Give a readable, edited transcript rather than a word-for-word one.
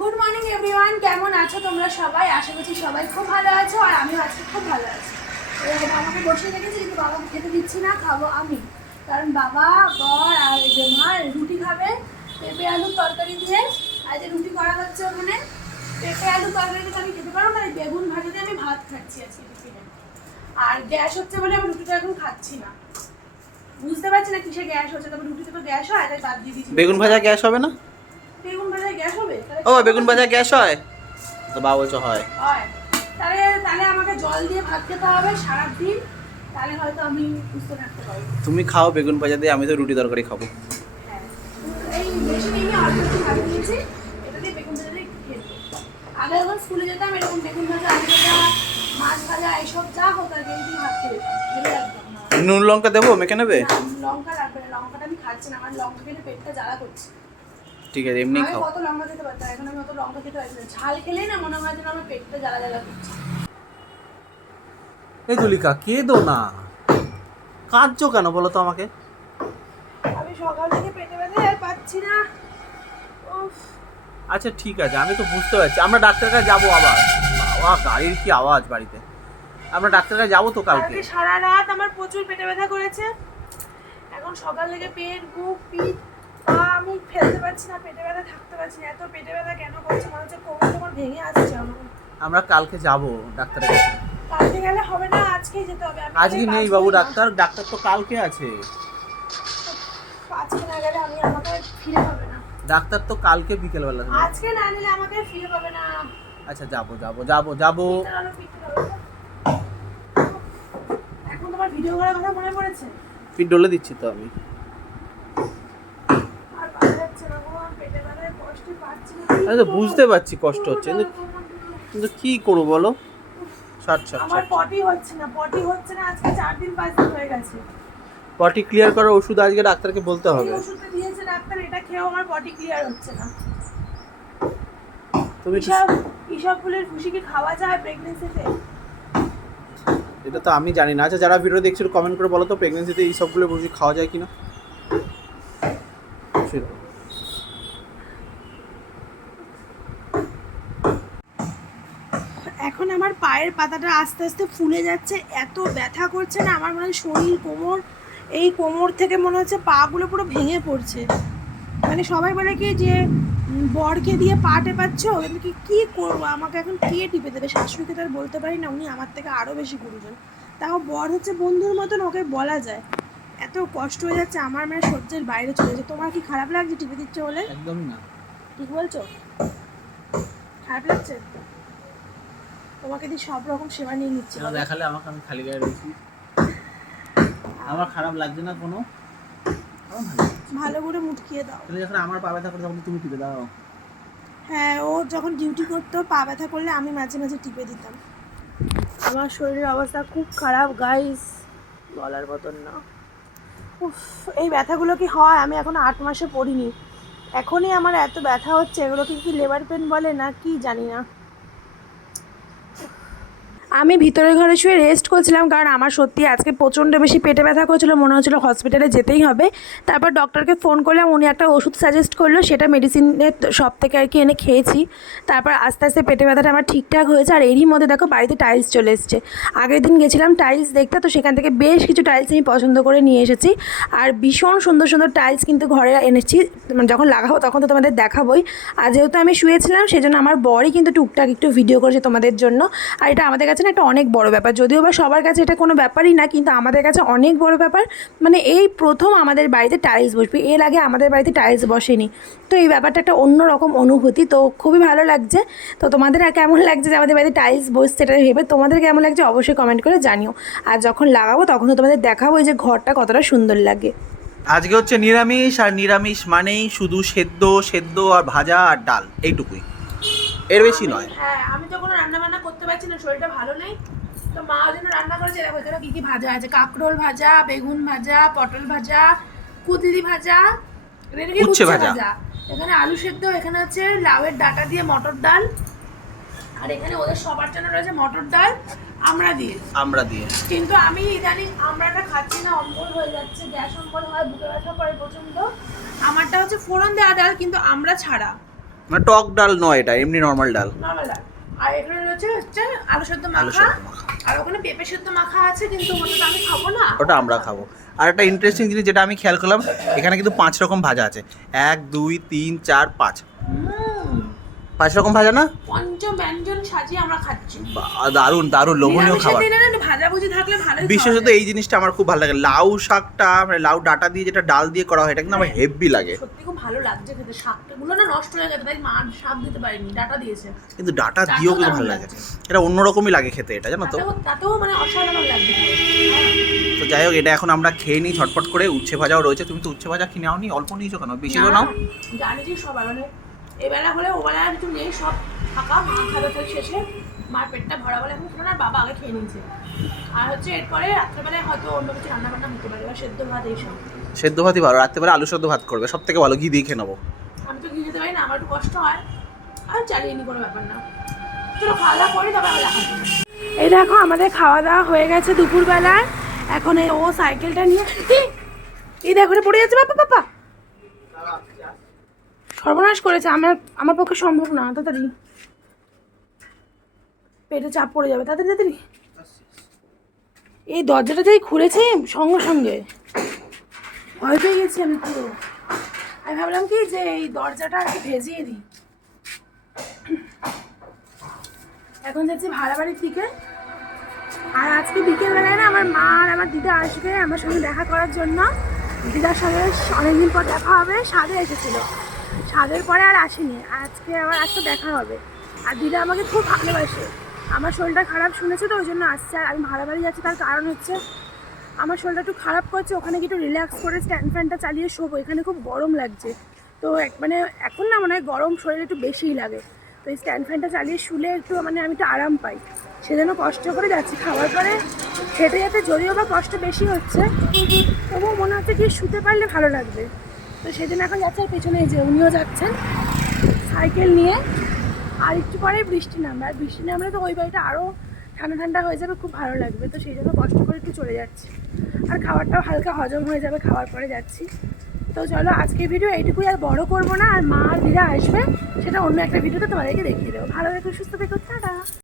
Good morning everyone, কেমন আছো তোমরা সবাই? আশা করছি সবাই খুব ভালো আছো আর আমিও আজকে খুব ভালো আছি। আমাকে বসে রেখেছি কিন্তু বাবাকে খেতে দিচ্ছি না, খাবো আমি। কারণ বাবা, বর আর এই যে মা রুটি খাবে পেঁপে আলুর তরকারি দিয়ে। আর যে রুটি করা হচ্ছে ওখানে পেঁপে আলুর তরকারি দিয়ে আমি খেতে পারবো না, বেগুন ভাজা দিয়ে আমি ভাত খাচ্ছি আজকে টিফিনে। আর গ্যাস হচ্ছে বলে আমি রুটিটা এখন খাচ্ছি না, বুঝতে পারছি না কিসে গ্যাস হচ্ছে। তবে রুটিতে তো গ্যাস হয়, তাই বাদ দিয়ে দিচ্ছি। বেগুন ভাজা গ্যাস হবে না? বেগুন ভাজা গ্যাস হবে? ও বেগুন ভাজা গ্যাস হয় তো বাবা বলছে হয়। তাহলে তাহলে আমাকে জল দিয়ে ভাত খেতে হবে সারাদিন, তাহলে হয়তো আমি সুস্থ থাকতে পারবো। তুমি খাও বেগুন ভাজা দিয়ে, আমি তো রুটি তরকারি খাবো। হ্যাঁ, এই বেশি নিয়ে অল্প একটু ভাত নিয়েছি, এটা দিয়ে বেগুন ভাজা দিয়ে খেয়ে দেবো। আগে যখন স্কুলে যেতাম এরকম বেগুন ভাজা, আলু ভাজা, মাছ ভাজা এইসব যা হোক আর কি ভাত খেয়ে যেতাম। নুন লঙ্কা দেবো, মেখে নেবে? লঙ্কা লাগবে না, লঙ্কাটা আমি খাচ্ছি না, আমার লঙ্কা খেলে পেটটা জ্বালা করছে। ঠিক আছে, এমনি খাও। কত লঙ্কা খেতে পারতাম, এখন আমি অত লঙ্কা খেতে পারছি না। ঝাল খেলেই না মনে হয় যেন আমার পেটটা জ্বালা জ্বালা করছে। এই তুলিকা কেঁদো না, কাঁদছো কেন বলো তো আমাকে? আমি সকাল থেকে পেটে ব্যথা আর পাচ্ছি না। উফ। আচ্ছা ঠিক আছে, আমি তো বুঝতে পারছি। আমরা ডাক্তার কাছে যাবো আবার। বাবা গাড়ির কি আওয়াজ বাড়িতে। আমরা ডাক্তার কাছে যাবো তো কালকে। সারা রাত আমার প্রচুর পেটে ব্যথা করেছে। এখন সকাল থেকে পেট, বুক, পিঠ আমি ফেলতে পারছি না, পেটে ব্যথা থাকতে পারছি না। এত পেটে ব্যথা কেন করছে মনে হচ্ছে কোমর টোমর ভেঙে আসছে আমার। আমরা কালকে যাবো ডাক্তারের কাছে। কালকে গেলে হবে না, আজকেই যেতে হবে। আজকে নেই বাবু ডাক্তার, ডাক্তার তো কালকে আছে। আজকে না গেলে আমাকে ফিরে পাবে না। ডাক্তার তো কালকে বিকেলবেলা। আজকে না নিলে আমাকে ফিরে পাবে না। আচ্ছা যাবো যাবো যাবো যাবো। এখন তোমার ভিডিও করার কথা মনে পড়েছে? ফির ডলে দিচ্ছি তো আমি। আর ভালো লাগছে না, আমার পেটে ব্যথায় কষ্ট পাচ্ছি না। আমি তো বুঝতে পারছি কষ্ট হচ্ছে, কিন্তু কি করবো বলো? আমার পটি হচ্ছে না, আজকে 4 দিন 5 দিন হয়ে গেছে। পটি ক্লিয়ার করার ওষুধ আজকে ডাক্তারকে বলতে হবে। এই ওষুধটা দিয়েছে ডাক্তার, এটা খেয়েও আমার পটি ক্লিয়ার হচ্ছে না। তুমি ইসব ফুলের ভুসি কি খাওয়া যায় প্রেগন্যান্সিতে? এটা তো আমি জানি না। আচ্ছা যারা ভিডিও দেখছো কমেন্ট করে বলো তো প্রেগন্যান্সিতে এই সবগুলো ভুসি খাওয়া যায় কিনা। এখন আমার পায়ের পাতাটা আস্তে আস্তে ফুলে যাচ্ছে, এত ব্যথা করছে না আমার, মনে হয় শরীর, কোমর, এই কোমর থেকে মনে হচ্ছে পাগুলো পুরো ভেঙে পড়ছে। মানে সবাই বলে কি যে বরকে দিয়ে পা টেপাচ্ছ, কিন্তু কি করবো, আমাকে এখন কে টিপে দেবে? শাশুড়িকে তো আর বলতে পারি না, উনি আমার থেকে আরও বেশি গুরুজন। তাও বর হচ্ছে বন্ধুর মতন, ওকে বলা যায়। এত কষ্ট হয়ে যাচ্ছে আমার, মানে সহ্যের বাইরে চলে যাচ্ছে। তোমার কি খারাপ লাগছে টিপে দিচ্ছে বলে? একদমই না। ঠিক বলছো? খারাপ লাগছে? তোমাকে দিয়ে সব রকম সেবা নিয়ে নিচ্ছে। দেখালে আমাকে, আমি খালি গায়ে রয়েছি, আমার খারাপ লাগছে না কোনো। ভালো করে মুটকিয়ে দাও। তাহলে যখন আমার পা ব্যথা করে তখন তুমি টিপে দাও। হ্যাঁ, ও যখন ডিউটি করতো পা ব্যথা করলে আমি মাঝে মাঝে টিপে দিতাম। আমার শরীরের অবস্থা খুব খারাপ গাইস, বলার মতন না। উফ, এই ব্যথাগুলো কি হয়? আমি এখন 8 মাসে পড়িনি, এখনই আমার এত ব্যথা হচ্ছে। এগুলোকে কি লেবার পেন বলে না কি জানি না। আমি ভিতরের ঘরে শুয়ে রেস্ট করছিলাম, কারণ আমার সত্যি আজকে প্রচণ্ড বেশি পেটে ব্যথা করছিল, মনে হচ্ছিলো হসপিটালে যেতেই হবে। তারপর ডক্টরকে ফোন করলাম, উনি একটা ওষুধ সাজেস্ট করলো, সেটা মেডিসিনের শপ থেকে আর কি এনে খেয়েছি। তারপর আস্তে আস্তে পেটে ব্যথাটা আমার ঠিকঠাক হয়েছে। আর এরই মধ্যে দেখো বাড়িতে টাইলস চলে এসছে। আগের দিন গেছিলাম টাইলস দেখতে, তো সেখান থেকে বেশ কিছু টাইলস আমি পছন্দ করে নিয়ে এসেছি। আর ভীষণ সুন্দর সুন্দর টাইলস কিন্তু ঘরে এনেছি, যখন লাগাবো তখন তো তোমাদের দেখাবোই। আর যেহেতু আমি শুয়েছিলাম সেজন্য আমার বরই কিন্তু টুকটাক একটু ভিডিও করেছে তোমাদের জন্য। আর এটা আমাদের কাছে একটা অনেক বড় ব্যাপার, যদিও বা সবার কাছে এটা কোনো ব্যাপারই না, কিন্তু আমাদের কাছে অনেক বড় ব্যাপার। মানে এই প্রথম আমাদের বাড়িতে টাইলস বসবে, এর আগে আমাদের বাড়িতে টাইলস বসেনি। তো এই ব্যাপারটা একটা অন্যরকম অনুভূতি, তো খুবই ভালো লাগছে। তো তোমাদের আর কেমন লাগছে যে আমাদের বাড়িতে টাইলস বসছে এটা ভেবে? তোমাদের কেমন লাগছে অবশ্যই কমেন্ট করে জানিও। আর যখন লাগাবো তখন তো তোমাদের দেখাবো যে ঘরটা কতটা সুন্দর লাগে। আজকে হচ্ছে নিরামিষ, আর নিরামিষ মানেই শুধু সেদ্ধ সেদ্ধ আর ভাজা আর ডাল, এইটুকুই, এর বেশি নয়। হ্যাঁ, আমি তো কোনো রান্না বান্না করতে পারছি না, শরীরটা ভালো নেই। তো মা যেন রান্না করেছে, দেখো এখানে কী কী ভাজা আছে: কাঁকরোল ভাজা, বেগুন ভাজা, পটল ভাজা, কুদলি ভাজা, উচ্ছে ভাজা, এখানে আলু সেদ্ধ, এখানে হচ্ছে লাউয়ের ডাঁটা দিয়ে মটর ডাল, আর এখানে ওদের সবার জন্য রয়েছে মটর ডাল আমরা দিয়ে। কিন্তু আমি ইদানিং আমরাটা খাচ্ছি না, অম্বল হয়ে যাচ্ছে, গ্যাস অম্বল হয়, বুকে ব্যথা করে প্রচণ্ড। আমারটা হচ্ছে ফোড়ন দেওয়া ডাল কিন্তু আমরা ছাড়া। মানে টক ডাল নয়, এটা এমনি নর্মাল ডাল। নর্মাল ডাল। আর এখানে রয়েছে হচ্ছে আলু সেদ্ধ আলু মাখা, সেদ্ধ মাখা। আর ওখানে পেঁপে সেদ্ধ মাখা আছে, কিন্তু ওটা তো আমি খাবো না। ওটা আমরা খাবো। আর একটা ইন্টারেস্টিং জিনিস যেটা আমি খেয়াল করলাম, এখানে কিন্তু 5 রকম ভাজা আছে। 1 2 3 4 5, 5 রকম ভাজা না? পঞ্চব্যঞ্জন সাজিয়ে আমরা খাচ্ছি। দারুণ দারুণ লোভনীয় খাবার। ভাজাভুজি থাকলে ভালো। বিশেষত এই জিনিসটা আমার খুব ভালো লাগে, লাউ শাকটা মানে লাউ ডাঁটা দিয়ে যেটা ডাল দিয়ে করা হয়, এটা কিন্তু আমার হেভি লাগে। সত্যি খুব ভালো লাগছে খেতে। শাকগুলো না নষ্ট হয়ে গেছে, তাই মা শাক দিতে পারিনি, ডাঁটা দিয়েছে। কিন্তু ডাঁটা দিয়েও কিন্তু ভালো লাগে, এটা অন্যরকমই লাগে খেতে, এটা জানো তো। তাতেও মানে অসাধারণ লাগছে। তো যাই হোক, এটা এখন আমরা খেয়ে নিই ঝটপট করে। উচ্ছে ভাজাও রয়েছে। তুমি তো উচ্ছে ভাজা কিনে আওনি, অল্প নিয়েছো কেন? বেশি করে নাও। জানিছি সবার মানে এবেলা হলে ওবেলা কিছু নেই, সব ফাঁকা। মা খাবে তো শেষে, মার পেটটা ভরা বলে এখন খেলো না, বাবা আগে খেয়ে নিয়েছে। আর হচ্ছে এরপরে রাত্রেবেলায় হয়তো অন্য কিছু রান্না বান্না হতে পারে, বা সেদ্ধ ভাত এইসব। সেদ্ধ ভাতই ভালো, রাত্রেবেলা আলু সেদ্ধ ভাত করবে, সব থেকে ভালো। ঘি দিয়ে খেয়ে নেবো। আমি তো ঘি যেতে পারি না, আমার একটু কষ্ট হয়। আর চালিয়ে নি, কোনো ব্যাপার না। চলো খাওয়া দাওয়া করি, তবে আমরা দেখাবো। এই দেখো আমাদের খাওয়া দাওয়া হয়ে গেছে দুপুরবেলায়। এখন ও সাইকেলটা নিয়ে এই দেখো পড়ে যাচ্ছে। বাবা বাবা সর্বনাশ করেছে। আমার পক্ষে সম্ভব না, তাড়াতাড়ি পেটে চাপ পড়ে যাবে। তাড়াতাড়ি তাড়াতাড়ি। এই দরজাটা যাই খুলেছে সঙ্গে সঙ্গে, ভয় পেয়ে গেছি আমি পুরো। আমি ভাবলাম কি যে এই দরজাটা আর কি ভেজিয়ে দিই। এখন যাচ্ছি ভাড়া বাড়ির দিকে। আর আজকে বিকেলবেলায় না আমার মা আর আমার দিদা আসবে আমার সঙ্গে দেখা করার জন্য। দিদার সঙ্গে অনেকদিন পর দেখা হবে। স্বাদে এসেছিলো, স্বাদের পরে আর আসেনি। আজকে আবার আসতে দেখা হবে। আর দিদা আমাকে খুব ভালোবাসে। আমার শরীরটা খারাপ শুনেছে, তো ওই জন্য আসছে। আর আমি ভাড়া বাড়ি যাচ্ছি, তার কারণ হচ্ছে আমার শরীরটা একটু খারাপ করছে। ওখানে কি একটু রিল্যাক্স করে স্ট্যান্ড ফ্যানটা চালিয়ে শোবো। এখানে খুব গরম লাগছে, তো মানে এখন না মনে হয় গরম শরীরে একটু বেশিই লাগে। তো এই স্ট্যান্ড ফ্যানটা চালিয়ে শুলে একটু মানে আমি একটু আরাম পাই, সেজন্য কষ্ট করে যাচ্ছি। খাওয়ার পরে খেতে যেতে যদিও বা কষ্ট বেশি হচ্ছে, তবুও মনে হচ্ছে কি শুতে পারলে ভালো লাগবে। তো সেজন্য এখন যাচ্ছে। আর পেছনে যে উনিও যাচ্ছেন সাইকেল নিয়ে। আর একটু পরে বৃষ্টি নামবে, আর বৃষ্টি নামলে তো ওই বাড়িটা আরও ঠান্ডা ঠান্ডা হয়ে যাবে, খুব ভালো লাগবে। তো সেই জন্য কষ্ট করে একটু চলে যাচ্ছি। আর খাবারটাও হালকা হজম হয়ে যাবে খাওয়ার পরে যাচ্ছি। তো চলো আজকের ভিডিও এইটুকুই, আর বড় করবো না। আর মা আর দিদা আসবে, সেটা অন্য একটা ভিডিওতে তোমাদেরকে দেখিয়ে দেবো। ভালো থেকো, সুস্থ থেকো, টাটা।